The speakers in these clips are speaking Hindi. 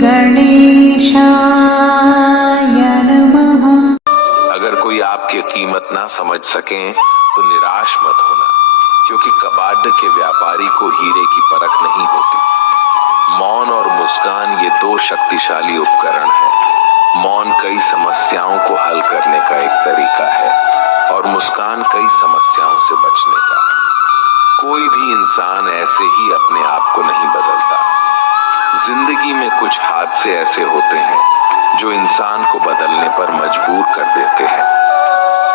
गणेशाय नमः। अगर कोई आपकी कीमत ना समझ सके तो निराश मत होना, क्योंकि कबाड़ के व्यापारी को हीरे की परख नहीं होती। मौन और मुस्कान ये दो शक्तिशाली उपकरण हैं। मौन कई समस्याओं को हल करने का एक तरीका है और मुस्कान कई समस्याओं से बचने का। कोई भी इंसान ऐसे ही अपने आप को नहीं बदलता। जिंदगी में कुछ हादसे ऐसे होते हैं जो इंसान को बदलने पर मजबूर कर देते हैं।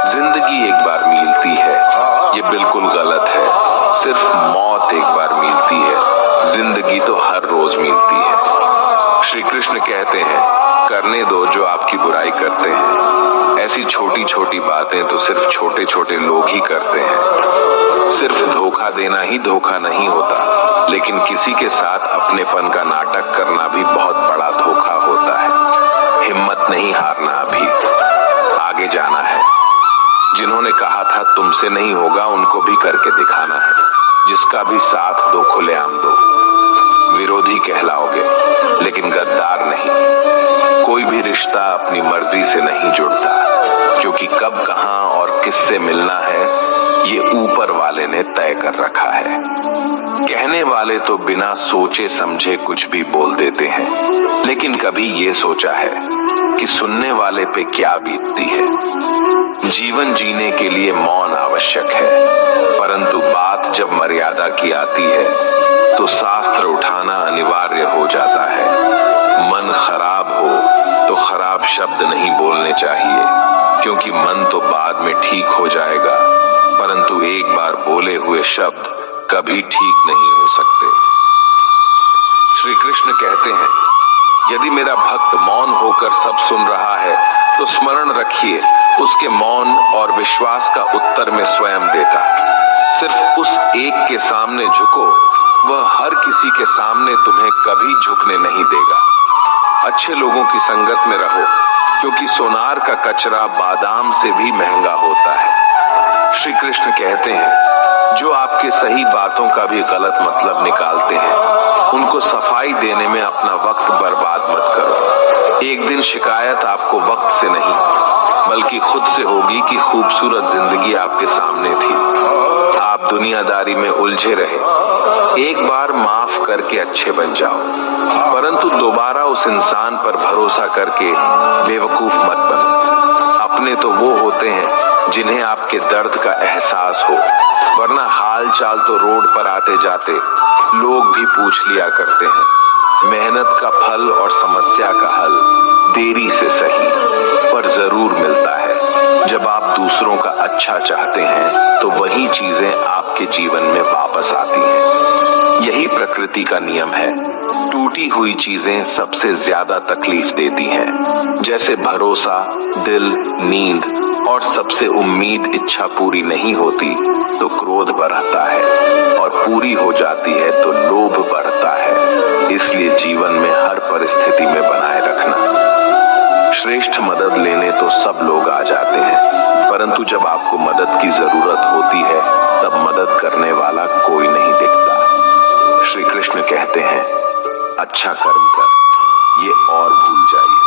जिंदगी एक बार मिलती है, ये बिल्कुल गलत है। सिर्फ मौत एक बार मिलती है, जिंदगी तो हर रोज मिलती है। श्री कृष्ण कहते हैं, करने दो जो आपकी बुराई करते हैं। ऐसी छोटी छोटी बातें तो सिर्फ छोटे छोटे लोग ही करते हैं। सिर्फ धोखा देना ही धोखा नहीं होता, लेकिन किसी के साथ अपनेपन का नाटक करना भी बहुत बड़ा धोखा होता है। हिम्मत नहीं हारना, अभी आगे जाना है। जिन्होंने कहा था तुमसे नहीं होगा, उनको भी करके दिखाना है। जिसका भी साथ दो, खुलेआम दो। विरोधी कहलाओगे लेकिन गद्दार नहीं। कोई भी रिश्ता अपनी मर्जी से नहीं जुड़ता, क्योंकि कब, कहां और किससे मिलना है ये ऊपर वाले ने तय कर रखा है। कहने वाले तो बिना सोचे समझे कुछ भी बोल देते हैं, लेकिन कभी ये सोचा है कि सुनने वाले पे क्या बीतती है। जीवन जीने के लिए मौन आवश्यक है, परंतु बात जब मर्यादा की आती है तो शास्त्र उठाना अनिवार्य हो जाता है। मन खराब हो तो खराब शब्द नहीं बोलने चाहिए, क्योंकि मन तो बाद में ठीक हो जाएगा, परंतु एक बार बोले हुए शब्द कभी ठीक नहीं हो सकते। श्री कृष्ण कहते हैं, यदि मेरा भक्त मौन होकर सब सुन रहा है तो स्मरण रखिए, उसके मौन और विश्वास का उत्तर में स्वयं देता। सिर्फ उस एक के सामने झुको, वह हर किसी के सामने तुम्हें कभी झुकने नहीं देगा। अच्छे लोगों की संगत में रहो, क्योंकि सोनार का कचरा बादाम से भी महंगा होता है। श्री कृष्ण कहते हैं, जो आपके सही बातों का भी गलत मतलब निकालते हैं, उनको सफाई देने में अपना वक्त बर्बाद मत करो। एक दिन शिकायत आपको वक्त से नहीं, बल्कि खुद से होगी कि खूबसूरत जिंदगी आपके सामने थी, आप दुनियादारी में उलझे रहे। एक बार माफ करके अच्छे बन जाओ, परंतु दोबारा उस इंसान पर भरोसा करके बेवकूफ मत बनो। अपने तो वो होते हैं जिन्हें आपके दर्द का एहसास हो, वरना हाल चाल तो रोड पर आते जाते लोग भी पूछ लिया करते हैं। मेहनत का फल और समस्या का हल देरी से सही पर जरूर मिलता है। जब आप दूसरों का अच्छा चाहते हैं तो वही चीजें आपके जीवन में वापस आती हैं। यही प्रकृति का नियम है। टूटी हुई चीजें सबसे ज्यादा तकलीफ देती हैं, जैसे भरोसा, दिल, नींद और सबसे उम्मीद। इच्छा पूरी नहीं होती तो क्रोध बढ़ता है, और पूरी हो जाती है तो लोभ बढ़ता है। इसलिए जीवन में हर परिस्थिति में बनाए रखना। श्रेष्ठ मदद लेने तो सब लोग आ जाते हैं, परंतु जब आपको मदद की जरूरत होती है तब मदद करने वाला कोई नहीं दिखता। श्री कृष्ण कहते हैं, अच्छा कर्म कर, ये और भूल जाइए,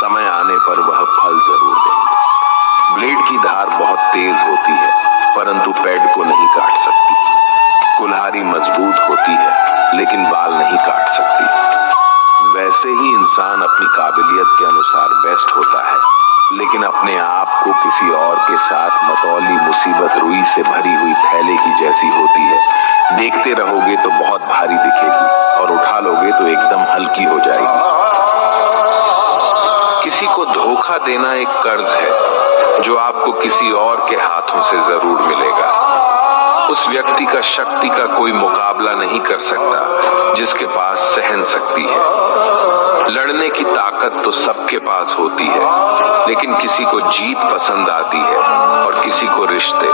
समय आने पर वह फल जरूर देंगे। ब्लेड की धार बहुत तेज होती है, परंतु पेड़ को नहीं काट सकती। कुल्हाड़ी मजबूत होती है, लेकिन बाल नहीं काट सकती। वैसे ही इंसान अपनी काबिलियत के अनुसार बेस्ट होता है, लेकिन अपने आप को किसी और के साथ मतौली मुसीबत रुई से भरी हुई थैले की जैसी होती है। देखते रहोगे तो बहुत भारी दिखेगी और उठा लोगे तो एकदम हल्की हो जाएगी। किसी को धोखा देना एक कर्ज है जो आपको किसी और के हाथों से जरूर मिलेगा। उस व्यक्ति का शक्ति का कोई मुकाबला नहीं कर सकता जिसके पास सहन शक्ति है। लड़ने की ताकत तो सबके पास होती है, लेकिन किसी को जीत पसंद आती है और किसी को रिश्ते।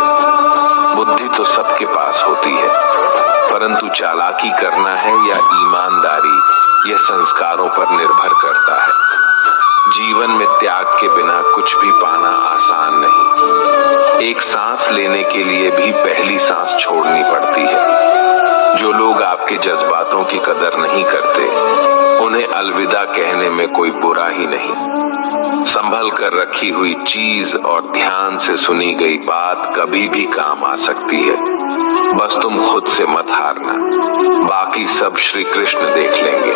बुद्धि तो सबके पास होती है, परंतु चालाकी करना है या ईमानदारी, यह संस्कारों पर निर्भर करता है। जीवन में त्याग के बिना कुछ भी पाना आसान नहीं। एक सांस लेने के लिए भी पहली सांस छोड़नी पड़ती है। जो लोग आपके जज्बातों की कदर नहीं करते, उन्हें अलविदा कहने में कोई बुरा ही नहीं। संभल कर रखी हुई चीज और ध्यान से सुनी गई बात कभी भी काम आ सकती है। बस तुम खुद से मत हारना, बाकी सब श्री कृष्ण देख लेंगे।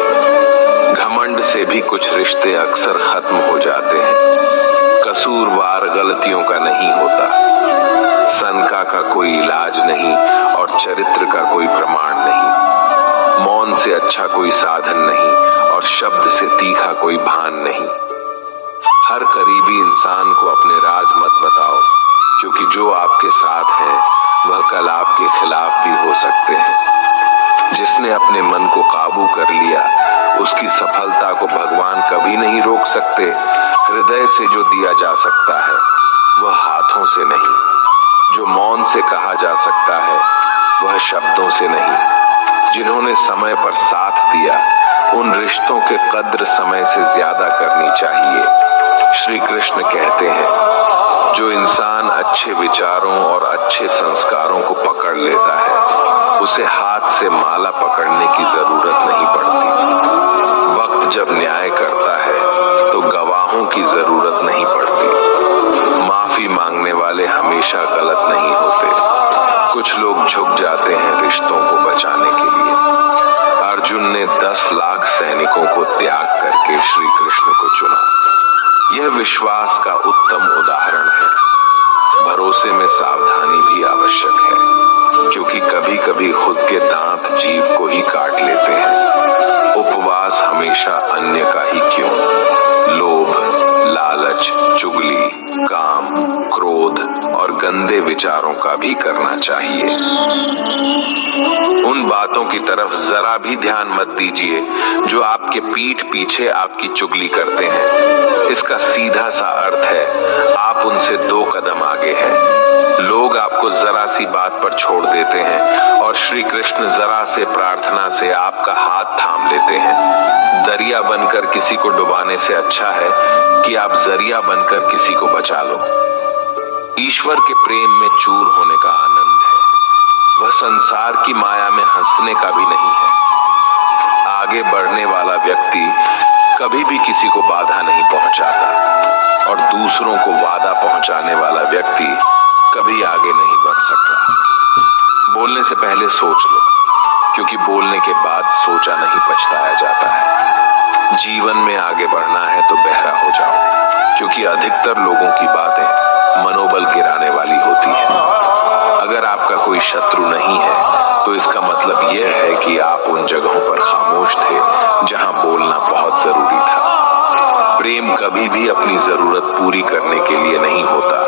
घमंड से भी कुछ रिश्ते अक्सर खत्म हो जाते हैं। कसूरवार गलतियों का नहीं होता, सनका का कोई इलाज नहीं और चरित्र का कोई प्रमाण नहीं। मौन से अच्छा कोई साधन नहीं और शब्द से तीखा कोई भान नहीं। हर करीबी इंसान को अपने राज मत बताओ, क्योंकि जो आपके साथ है वह कल आपके खिलाफ भी हो सकते हैं। जिसने अपने मन को काबू कर लिया, उसकी सफलता को भगवान कभी नहीं रोक सकते। हृदय से जो दिया जा सकता है वह हाथों से नहीं, जो मौन से कहा जा सकता है वह शब्दों से नहीं। जिन्होंने समय पर साथ दिया, उन रिश्तों के कद्र समय से ज्यादा करनी चाहिए। श्री कृष्ण कहते हैं, जो इंसान अच्छे विचारों और अच्छे संस्कारों को पकड़ लेता है, उसे हाथ से माला पकड़ने की जरूरत नहीं पड़ती। वक्त जब न्याय करता है तो गवाहों की जरूरत नहीं पड़ती। माफी मांगने वाले हमेशा गलत नहीं होते। कुछ लोग झुक जाते हैं रिश्तों को बचाने के लिए। अर्जुन ने 10 लाख सैनिकों को त्याग करके श्री कृष्ण को चुना। यह विश्वास का उत्तम उदाहरण है। भरोसे में सावधानी भी आवश्यक है, क्योंकि कभी कभी खुद के दांत जीव को ही काट लेते हैं। उपवास हमेशा अन्य का ही क्यों, लोभ, लालच, चुगली, काम, क्रोध और गंदे विचारों का भी करना चाहिए। उन बातों की तरफ जरा भी ध्यान मत दीजिए जो आपके पीठ पीछे आपकी चुगली करते हैं। इसका सीधा सा अर्थ है, आप उनसे 2 कदम आगे हैं। लोग आपको जरा सी बात पर छोड़ देते हैं और श्री कृष्ण जरा से प्रार्थना से आपका हाथ थाम लेते हैं। दरिया बनकर किसी को डुबाने से अच्छा है कि आप जरिया बनकर किसी को बचा लो। ईश्वर के प्रेम में चूर होने का आनंद है, वह संसार की माया में हंसने का भी नहीं है। आगे बढ़ने वाला व्यक्ति कभी भी किसी को बाधा नहीं पहुंचाता और दूसरों को वादा पहुंचाने वाला व्यक्ति कभी आगे नहीं बढ़ सकता। बोलने से पहले सोच लो, क्योंकि बोलने के बाद सोचा नहीं पछताया जाता है। जीवन में आगे बढ़ना है तो बहरा हो जाओ, क्योंकि अधिकतर लोगों की बातें मनोबल गिराने वाली होती हैं। अगर आपका कोई शत्रु नहीं है तो इसका मतलब यह है कि आप उन जगहों पर खामोश थे जहां बोलना बहुत जरूरी था। प्रेम कभी भी अपनी जरूरत पूरी करने के लिए नहीं होता।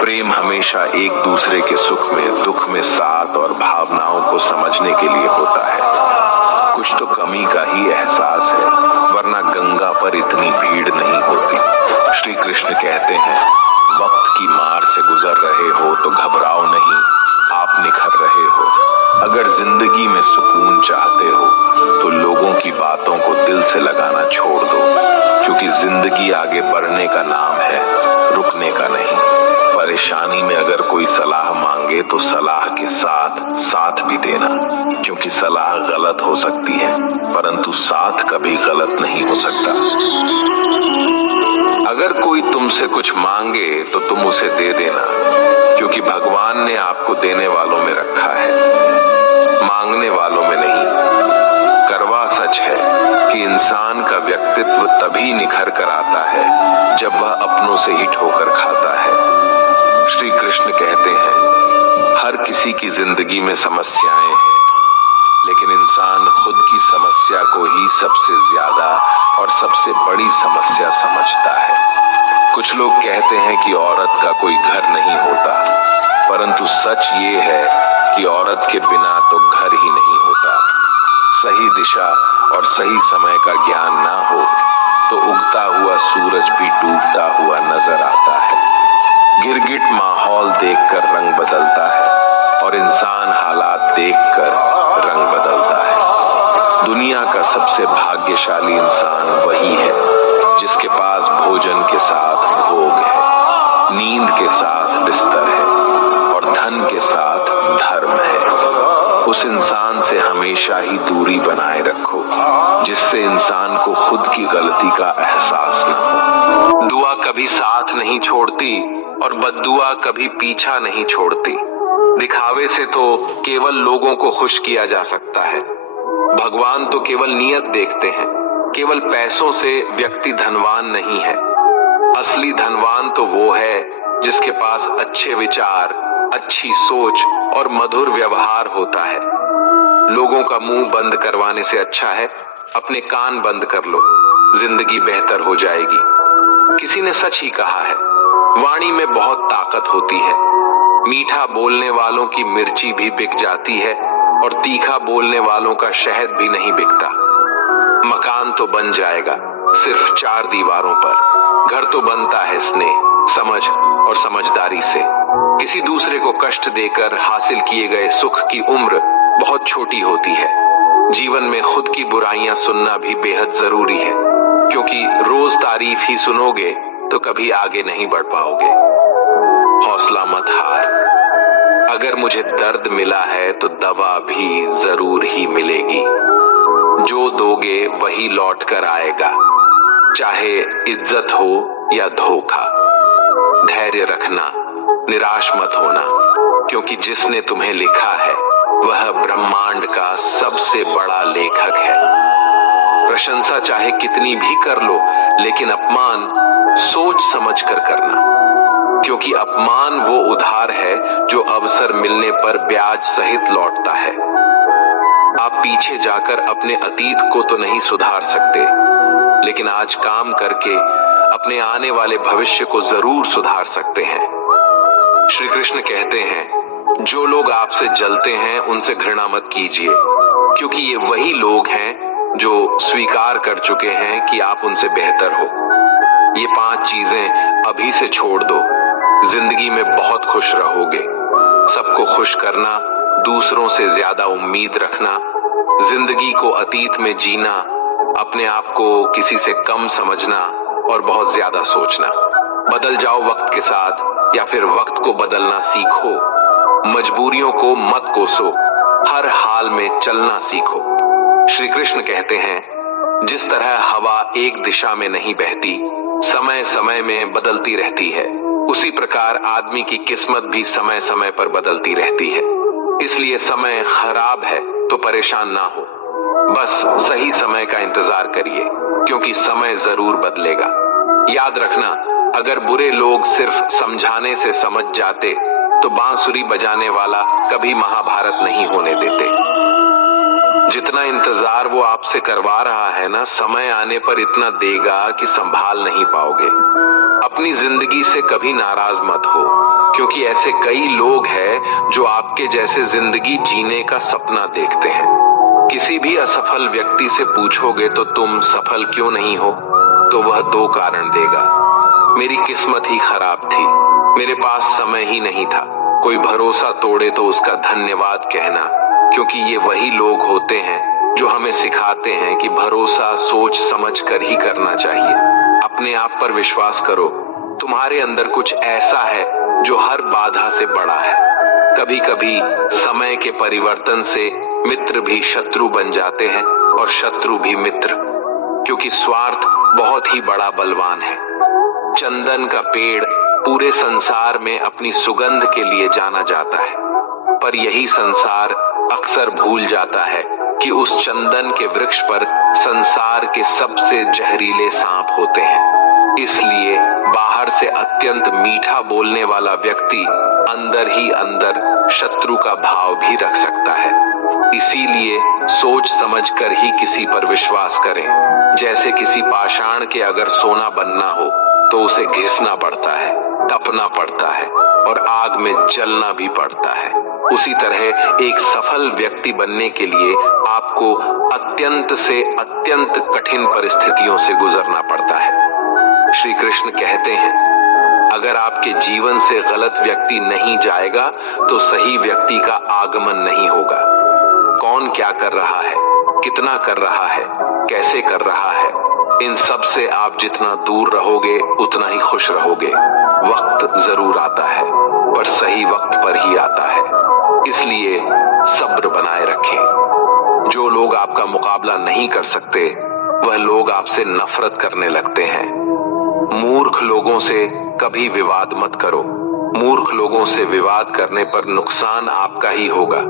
प्रेम हमेशा एक दूसरे के सुख में दुख में साथ और भावनाओं को समझने के लिए होता है। कुछ तो कमी का ही एहसास है, वरना गंगा पर इतनी भीड़ नहीं होती। श्री कृष्ण कहते हैं, वक्त की मार से गुजर रहे हो तो घबराओ नहीं, आप निखर रहे हो। अगर जिंदगी में सुकून चाहते हो तो लोगों की बातों को दिल से लगाना छोड़ दो, क्योंकि जिंदगी आगे बढ़ने का नाम है, रुकने का नहीं। परेशानी में अगर कोई सलाह मांगे तो सलाह के साथ साथ भी देना, क्योंकि सलाह गलत हो सकती है परंतु साथ कभी गलत नहीं हो सकता। अगर कोई तुमसे कुछ मांगे तो तुम उसे दे देना, क्योंकि भगवान ने आपको देने वालों में रखा है, मांगने वालों में नहीं। करवा सच है कि इंसान का व्यक्तित्व तभी निखर कर आता है जब वह अपनों से ही ठोकर खाता है। श्री कृष्ण कहते हैं, हर किसी की जिंदगी में समस्याएं हैं, लेकिन इंसान खुद की समस्या को ही सबसे ज्यादा और सबसे बड़ी समस्या समझता है। कुछ लोग कहते हैं कि औरत का कोई घर नहीं होता, परंतु सच ये है कि औरत के बिना तो घर ही नहीं होता। सही दिशा और सही समय का ज्ञान ना हो तो उगता हुआ सूरज भी डूबता हुआ नजर आता है। गिरगिट माहौल देखकर रंग बदलता है और इंसान हालात देखकर रंग बदलता है। दुनिया का सबसे भाग्यशाली इंसान वही है जिसके पास भोजन के साथ भोग है, नींद के साथ बिस्तर है और धन के साथ धर्म है। उस इंसान से हमेशा ही दूरी बनाए रखो जिससे इंसान को खुद की गलती का एहसास न हो। दुआ कभी साथ नहीं छोड़ती और बद्दुआ कभी पीछा नहीं छोड़ती। दिखावे से तो केवल लोगों को खुश किया जा सकता है। भगवान तो केवल नियत देखते हैं। केवल पैसों से व्यक्ति धनवान नहीं है। असली धनवान तो वो है जिसके पास अच्छे विचार, अच्छी सोच और मधुर व्यवहार होता है। लोगों का मुंह बंद करवाने से अच्छा है अपने कान बंद कर लो, जिंदगी बेहतर हो जाएगी। किसी ने सच ही कहा है, वाणी में बहुत ताकत होती है। मीठा बोलने वालों की मिर्ची भी बिक जाती है और तीखा बोलने वालों का शहद भी नहीं बिकता। मकान तो बन जाएगा सिर्फ 4 दीवारों पर। घर तो बनता है स्नेह, समझ और समझदारी से। किसी दूसरे को कष्ट देकर हासिल किए गए सुख की उम्र बहुत छोटी होती है। जीवन में खुद की बुराइयां सुनना भी बेहद जरूरी है, क्योंकि रोज तारीफ ही सुनोगे तो कभी आगे नहीं बढ़ पाओगे। हौसला मत हार। अगर मुझे दर्द मिला है तो दवा भी जरूर ही मिलेगी। जो दोगे वही लौट कर आएगा, चाहे इज्जत हो या धोखा। धैर्य रखना, निराश मत होना, क्योंकि जिसने तुम्हें लिखा है वह ब्रह्मांड का सबसे बड़ा लेखक है। प्रशंसा चाहे कितनी भी कर लो, लेकिन अपमान सोच समझ कर करना, क्योंकि अपमान वो उधार है जो अवसर मिलने पर ब्याज सहित लौटता है। आप पीछे जाकर अपने अतीत को तो नहीं सुधार सकते, लेकिन आज काम करके अपने आने वाले भविष्य को जरूर सुधार सकते हैं। श्री कृष्ण कहते हैं, जो लोग आपसे जलते हैं उनसे घृणा मत कीजिए, क्योंकि ये वही लोग हैं जो स्वीकार कर चुके हैं कि आप उनसे बेहतर हो। ये 5 चीजें अभी से छोड़ दो, जिंदगी में बहुत खुश रहोगे। सबको खुश करना, दूसरों से ज्यादा उम्मीद रखना, जिंदगी को अतीत में जीना, अपने आप को किसी से कम समझना और बहुत ज्यादा सोचना। बदल जाओ वक्त के साथ या फिर वक्त को बदलना सीखो। मजबूरियों को मत कोसो, हर हाल में चलना सीखो। श्री कृष्ण कहते हैं, जिस तरह हवा एक दिशा में नहीं बहती, समय समय में बदलती रहती है, उसी प्रकार आदमी की किस्मत भी समय समय पर बदलती रहती है। इसलिए समय खराब है तो परेशान ना हो, बस सही समय का इंतजार करिए, क्योंकि समय जरूर बदलेगा। याद रखना, अगर बुरे लोग सिर्फ समझाने से समझ जाते तो बांसुरी बजाने वाला कभी महाभारत नहीं होने देते। जितना इंतजार वो आपसे करवा रहा है ना, समय आने पर इतना देगा कि संभाल नहीं पाओगे। अपनी जिंदगी से कभी नाराज मत हो, क्योंकि ऐसे कई लोग हैं जो आपके जैसे जिंदगी जीने का सपना देखते हैं। किसी भी असफल व्यक्ति से पूछोगे तो तुम सफल क्यों नहीं हो, तो वह 2 कारण देगा। मेरी किस्मत ही खराब थी, मेरे पास समय ही नहीं था। कोई भरोसा तोड़े तो उसका धन्यवाद कहना, क्योंकि ये वही लोग होते हैं जो हमें सिखाते हैं कि भरोसा सोच समझ कर ही करना चाहिए। अपने आप पर विश्वास करो, तुम्हारे अंदर कुछ ऐसा है जो हर बाधा से बड़ा है। कभी कभी समय के परिवर्तन से मित्र भी शत्रु बन जाते हैं और शत्रु भी मित्र, क्योंकि स्वार्थ बहुत ही बड़ा बलवान है। चंदन का पेड़ पूरे संसार में अपनी सुगंध के लिए जाना जाता है, पर यही संसार अक्सर भूल जाता है कि उस चंदन के वृक्ष पर संसार के सबसे जहरीले सांप होते हैं। इसलिए बाहर से अत्यंत मीठा बोलने वाला व्यक्ति अंदर ही अंदर शत्रु का भाव भी रख सकता है। इसीलिए सोच समझ कर ही किसी पर विश्वास करें। जैसे किसी पाषाण के अगर सोना बनना हो तो उसे घिसना पड़ता है, तपना पड़ता है और आग में जलना भी पड़ता है। उसी तरह एक सफल व्यक्ति बनने के लिए आपको अत्यंत से अत्यंत कठिन परिस्थितियों से गुजरना पड़ता है। श्री कृष्ण कहते हैं, अगर आपके जीवन से गलत व्यक्ति नहीं जाएगा तो सही व्यक्ति का आगमन नहीं होगा। कौन क्या कर रहा है, कितना कर रहा है, कैसे कर रहा है, इन सब से आप जितना दूर रहोगे उतना ही खुश रहोगे। वक्त जरूर आता है, पर सही वक्त पर ही आता है। इसलिए सब्र बनाए रखें। जो लोग आपका मुकाबला नहीं कर सकते वह लोग आपसे नफरत करने लगते हैं। मूर्ख लोगों से कभी विवाद मत करो। मूर्ख लोगों से विवाद करने पर नुकसान आपका ही होगा।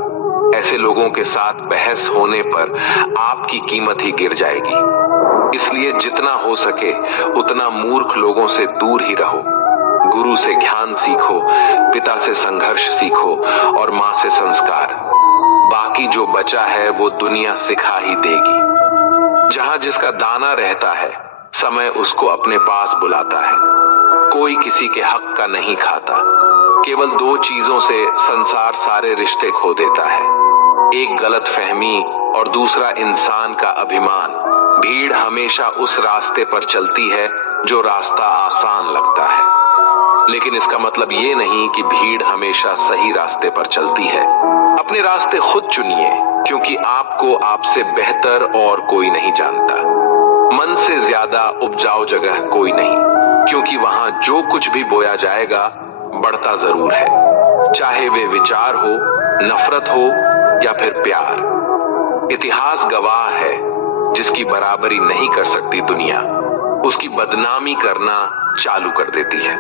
ऐसे लोगों के साथ बहस होने पर आपकी कीमत ही गिर जाएगी। इसलिए जितना हो सके उतना मूर्ख लोगों से दूर ही रहो। गुरु से ज्ञान सीखो, पिता से संघर्ष सीखो और मां से संस्कार। बाकी जो बचा है वो दुनिया सिखा ही देगी। जहां जिसका दाना रहता है समय उसको अपने पास बुलाता है। कोई किसी के हक का नहीं खाता। केवल दो चीजों से संसार सारे रिश्ते खो देता है, एक गलत फहमी और दूसरा इंसान का अभिमान। भीड़ हमेशा उस रास्ते पर चलती है जो रास्ता आसान लगता है, लेकिन इसका मतलब ये नहीं कि भीड़ हमेशा सही रास्ते पर चलती है। अपने रास्ते खुद चुनिए, क्योंकि आपको आपसे बेहतर और कोई नहीं जानता। मन से ज्यादा उपजाऊ जगह कोई नहीं, क्योंकि वहां जो कुछ भी बोया जाएगा बढ़ता जरूर है, चाहे वे विचार हो, नफरत हो या फिर प्यार। इतिहास गवाह है, जिसकी बराबरी नहीं कर सकती दुनिया, उसकी बदनामी करना चालू कर देती है।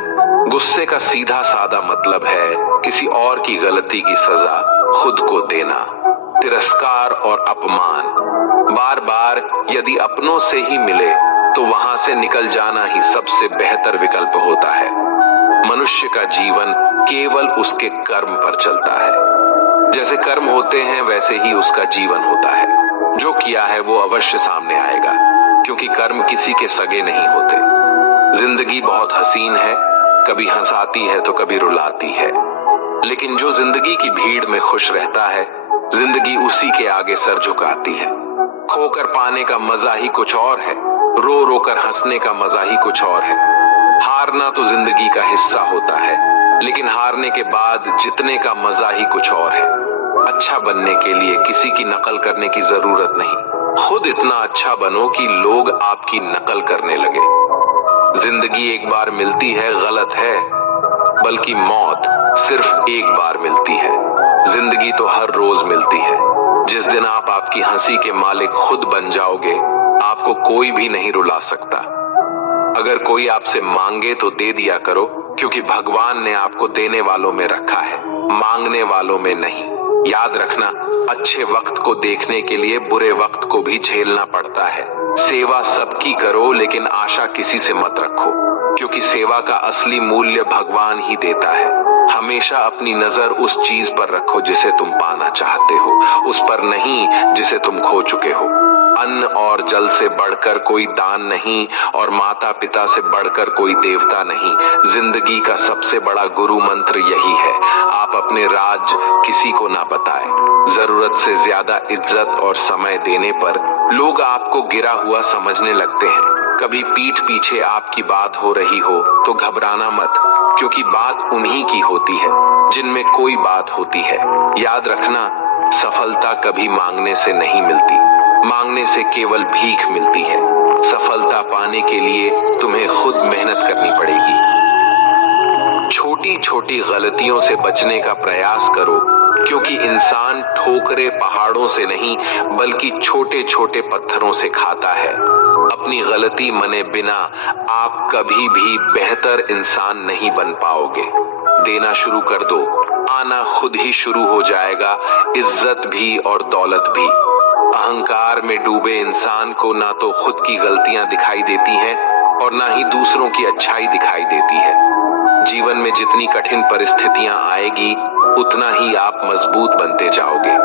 गुस्से का सीधा साधा मतलब है किसी और की गलती की सजा खुद को देना। तिरस्कार और अपमान बार बार यदि अपनों से ही मिले तो वहां से निकल जाना ही सबसे बेहतर विकल्प होता है। मनुष्य का जीवन केवल उसके कर्म पर चलता है। जैसे कर्म होते हैं वैसे ही उसका जीवन होता है। जो किया है वो अवश्य सामने आएगा, क्योंकि कर्म किसी के सगे नहीं होते। जिंदगी बहुत हसीन है, कभी हंसाती है तो कभी रुलाती है, लेकिन जो जिंदगी की भीड़ में खुश रहता है जिंदगी उसी के आगे सर झुकाती है। खोकर पाने का मजा ही कुछ और है, रो रो कर हंसने का मजा ही कुछ और है। हारना तो जिंदगी का हिस्सा होता है, लेकिन हारने के बाद जीतने का मजा ही कुछ और है। अच्छा बनने के लिए किसी की नकल करने की जरूरत नहीं, खुद इतना अच्छा बनो कि लोग आपकी नकल करने लगे। जिंदगी एक बार मिलती है गलत है, बल्कि मौत सिर्फ एक बार मिलती है। जिंदगी तो हर रोज मिलती है। जिस दिन आप आपकी हंसी के मालिक खुद बन जाओगे आपको कोई भी नहीं रुला सकता। अगर कोई आपसे मांगे तो दे दिया करो, क्योंकि भगवान ने आपको देने वालों में रखा है, मांगने वालों में नहीं। याद रखना, अच्छे वक्त को देखने के लिए बुरे वक्त को भी झेलना पड़ता है। सेवा सबकी करो, लेकिन आशा किसी से मत रखो, क्योंकि सेवा का असली मूल्य भगवान ही देता है। हमेशा अपनी नजर उस चीज पर रखो जिसे तुम पाना चाहते हो, उस पर नहीं जिसे तुम खो चुके हो। अन्न और जल से बढ़कर कोई दान नहीं और माता पिता से बढ़कर कोई देवता नहीं। जिंदगी का सबसे बड़ा गुरु मंत्र यही है, आप अपने राज किसी को ना बताएं। जरूरत से ज्यादा इज्जत और समय देने पर लोग आपको गिरा हुआ समझने लगते हैं। कभी पीठ पीछे आपकी बात हो रही हो तो घबराना मत, क्योंकि बात उन्हीं की होती है जिनमें कोई बात होती है। याद रखना, सफलता कभी मांगने से नहीं मिलती, मांगने से केवल भीख मिलती है। सफलता पाने के लिए तुम्हें खुद मेहनत करनी पड़ेगी। छोटी छोटी गलतियों से बचने का प्रयास करो, क्योंकि इंसान ठोकरे पहाड़ों से नहीं बल्कि छोटे छोटे पत्थरों से खाता है। अपनी गलती मने बिना आप कभी भी बेहतर इंसान नहीं बन पाओगे। देना शुरू कर दो, आना खुद ही शुरू हो जाएगा, इज्जत भी और दौलत भी। अहंकार में डूबे इंसान को ना तो खुद की गलतियां दिखाई देती हैं और ना ही दूसरों की अच्छाई दिखाई देती है। जीवन में जितनी कठिन परिस्थितियां आएगी उतना ही आप मजबूत बनते जाओगे,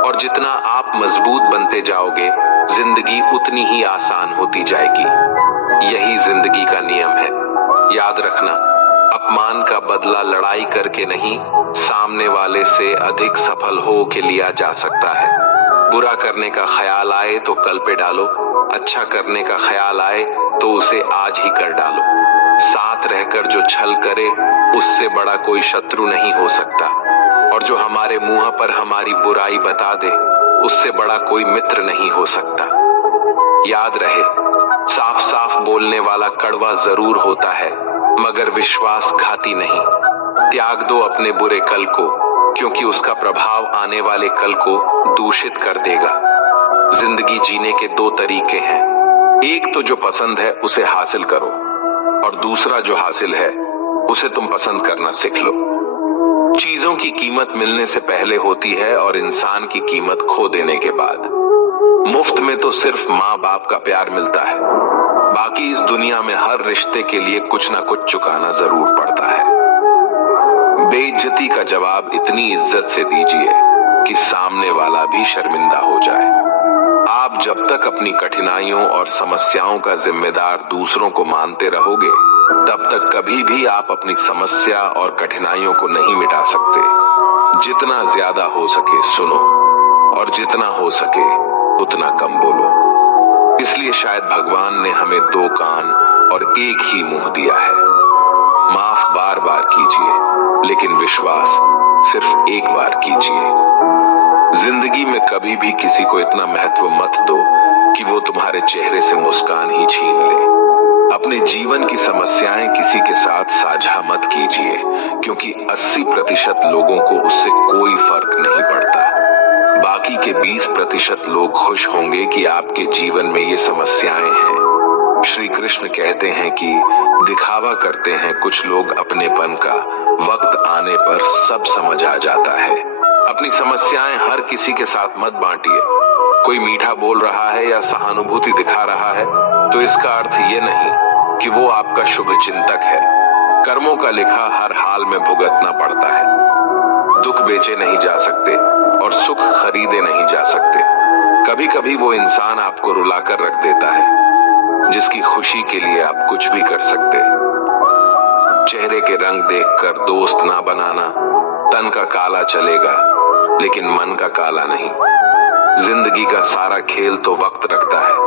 और जितना आप मजबूत बनते जाओगे जिंदगी उतनी ही आसान होती जाएगी। यही जिंदगी का नियम है। याद रखना, अपमान का बदला लड़ाई करके नहीं, सामने वाले से अधिक सफल हो के लिया जा सकता है। बुरा करने का ख्याल आए तो कल पे डालो, अच्छा करने का ख्याल आए तो उसे आज ही कर डालो। साथ रहकर जो छल करे उससे बड़ा कोई शत्रु नहीं हो सकता, और जो हमारे मुंह पर हमारी बुराई बता दे उससे बड़ा कोई मित्र नहीं हो सकता। याद रहे, साफ साफ बोलने वाला कड़वा जरूर होता है मगर विश्वासघाती नहीं। त्याग दो अपने बुरे कल को, क्योंकि उसका प्रभाव आने वाले कल को दूषित कर देगा। जिंदगी जीने के दो तरीके हैं, एक तो जो पसंद है उसे हासिल करो और दूसरा जो हासिल है उसे तुम पसंद करना सीख लो। चीजों की कीमत मिलने से पहले होती है और इंसान की कीमत खो देने के बाद। मुफ्त में तो सिर्फ माँ बाप का प्यार मिलता है, बाकी इस दुनिया में हर रिश्ते के लिए कुछ ना कुछ चुकाना जरूर पड़ता है। बेइज्जती का जवाब इतनी इज्जत से दीजिए कि सामने वाला भी शर्मिंदा हो जाए। आप जब तक अपनी कठिनाइयों और समस्याओं का जिम्मेदार दूसरों को मानते रहोगे, तब तक कभी भी आप अपनी समस्या और कठिनाइयों को नहीं मिटा सकते। जितना ज्यादा हो सके सुनो और जितना हो सके उतना कम बोलो। इसलिए शायद भगवान ने हमें दो कान और एक ही मुंह दिया है। माफ बार बार कीजिए, लेकिन विश्वास सिर्फ एक बार कीजिए। जिंदगी में कभी भी किसी को इतना महत्व मत दो कि वो तुम्हारे चेहरे से मुस्कान ही छीन ले। अपने जीवन की समस्याएं किसी के साथ साझा मत कीजिए, क्योंकि 80% लोगों को उससे कोई फर्क नहीं पड़ता। बाकी के 20% लोग खुश होंगे कि आपके जीवन में ये समस्याएं हैं। श्री कृष्ण कहते हैं कि दिखावा करते हैं कुछ लोग अपनेपन का, वक्त आने पर सब समझ आ जाता है। अपनी समस्याएं हर किसी के साथ मत बांटिए। कोई मीठा बोल रहा है या सहानुभूति दिखा रहा है तो इसका अर्थ ये नहीं कि वो आपका शुभ चिंतक है। कर्मों का लिखा हर हाल में भुगतना पड़ता है। दुख बेचे नहीं जा सकते और सुख खरीदे नहीं जा सकते। कभी कभी वो इंसान आपको रुलाकर रख देता है जिसकी खुशी के लिए आप कुछ भी कर सकते। चेहरे के रंग देखकर दोस्त ना बनाना। तन का काला चलेगा लेकिन मन का काला नहीं। जिंदगी का सारा खेल तो वक्त रखता है।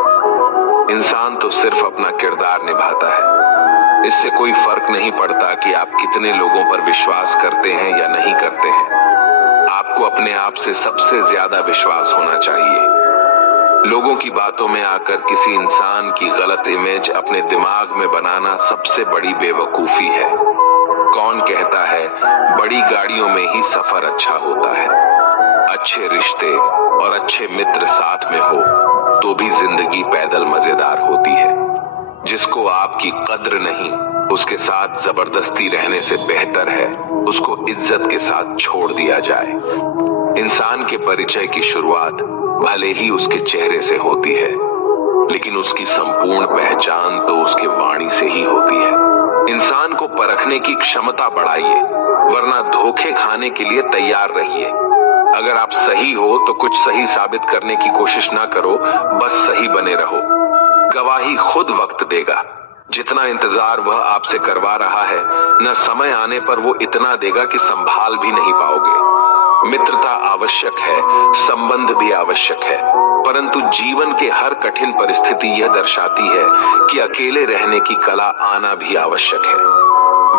इंसान तो सिर्फ अपना किरदार निभाता है। इससे कोई फर्क नहीं पड़ता कि आप कितने लोगों पर विश्वास करते हैं या नहीं करते हैं। आपको अपने आप से सबसे ज्यादा विश्वास होना चाहिए। लोगों की बातों में आकर किसी इंसान की गलत इमेज अपने दिमाग में बनाना सबसे बड़ी बेवकूफी है। कौन कहता है बड़ी गाड़ियों में ही सफर अच्छा होता है। अच्छे रिश्ते और अच्छे मित्र साथ में हो तो भी जिंदगी पैदल मजेदार होती है। जिसको आपकी कद्र नहीं, उसके साथ जबरदस्ती रहने से बेहतर है उसको इज्जत के साथ छोड़ दिया जाए। इंसान के परिचय की शुरुआत भले ही उसके चेहरे से होती है, लेकिन उसकी संपूर्ण पहचान तो उसके वाणी से ही होती है। इंसान को परखने की क्षमता बढ़ाइए, वरना धोखे खाने के लिए तैयार रहिए। अगर आप सही हो तो कुछ सही साबित करने की कोशिश ना करो, बस सही बने रहो। गवाही खुद वक्त देगा। जितना इंतजार वह आपसे करवा रहा है, न समय आने पर वो इतना देगा कि संभाल भी नहीं पाओगे। मित्रता आवश्यक है, संबंध भी आवश्यक है, परंतु जीवन के हर कठिन परिस्थिति यह दर्शाती है कि अकेले रहने की कला आना भी आवश्यक है।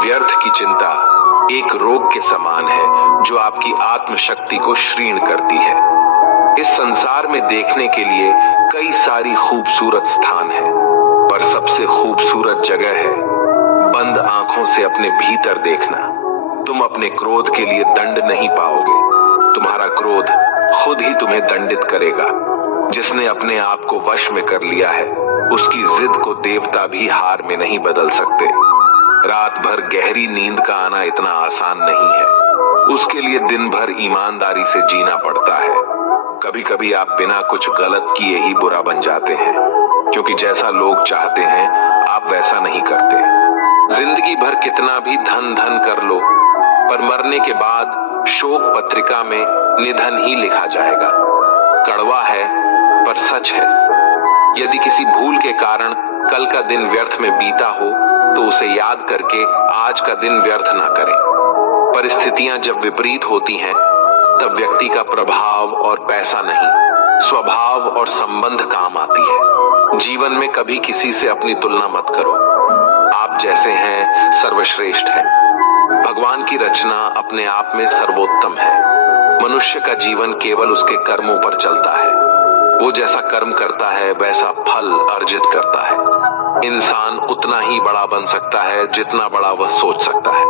व्यर्थ की चिंता एक रोग के समान है जो आपकी आत्मशक्ति को क्षीण करती है। इस संसार में देखने के लिए कई सारी खूबसूरत स्थान हैं, पर सबसे खूबसूरत जगह है बंद आंखों से अपने भीतर देखना। तुम अपने क्रोध के लिए दंड नहीं पाओगे, तुम्हारा क्रोध खुद ही तुम्हें दंडित करेगा। जिसने अपने आप को वश में कर लिया है, उसकी जिद को देवता भी हार में नहीं बदल सकते। रात भर गहरी नींद का आना इतना आसान नहीं है, उसके लिए दिन भर ईमानदारी से जीना पड़ता है। कभी कभी आप बिना कुछ गलत किए ही बुरा बन जाते हैं, क्योंकि जैसा लोग चाहते हैं आप वैसा नहीं करते। जिंदगी भर कितना भी धन धन कर लो, पर मरने के बाद शोक पत्रिका में निधन ही लिखा जाएगा। कड़वा है पर सच है। यदि किसी भूल के कारण कल का दिन व्यर्थ में बीता हो तो उसे याद करके आज का दिन व्यर्थ ना करें। परिस्थितियां जब विपरीत होती हैं, तब व्यक्ति का प्रभाव और पैसा नहीं, स्वभाव और संबंध काम आती है। जीवन में कभी किसी से अपनी तुलना मत करो। आप जैसे हैं सर्वश्रेष्ठ हैं। भगवान की रचना अपने आप में सर्वोत्तम है। मनुष्य का जीवन केवल उसके कर्मों पर चलता है। वो जैसा कर्म करता है वैसा फल अर्जित करता है। इंसान उतना ही बड़ा बन सकता है जितना बड़ा वह सोच सकता है।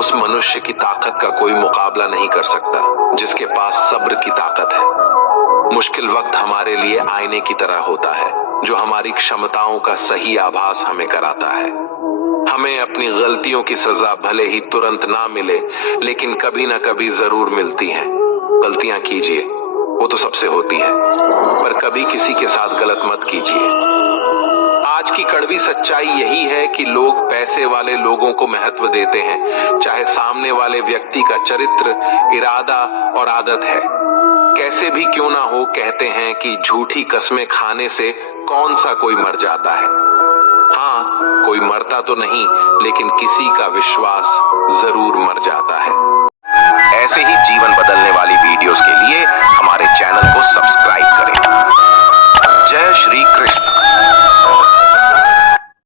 उस मनुष्य की ताकत का कोई मुकाबला नहीं कर सकता जिसके पास सब्र की ताकत है। मुश्किल वक्त हमारे लिए आईने की तरह होता है जो हमारी क्षमताओं का सही आभास हमें कराता है। हमें अपनी गलतियों की सजा भले ही तुरंत ना मिले, लेकिन कभी ना कभी जरूर मिलती है। गलतियां कीजिए, वो तो सबसे होती है, पर कभी किसी के साथ गलत मत कीजिए। आज की कड़वी सच्चाई यही है कि लोग पैसे वाले लोगों को महत्व देते हैं, चाहे सामने वाले व्यक्ति का चरित्र, इरादा और आदत है कैसे भी क्यों ना हो। कहते हैं कि झूठी कस्में खाने से कौन सा कोई मर जाता है। हाँ, कोई मरता तो नहीं, लेकिन किसी का विश्वास जरूर मर जाता है। ऐसे ही जीवन बदलने वाली वीडियोस के लिए हमारे चैनल को सब्सक्राइब करें। जय श्री कृष्ण।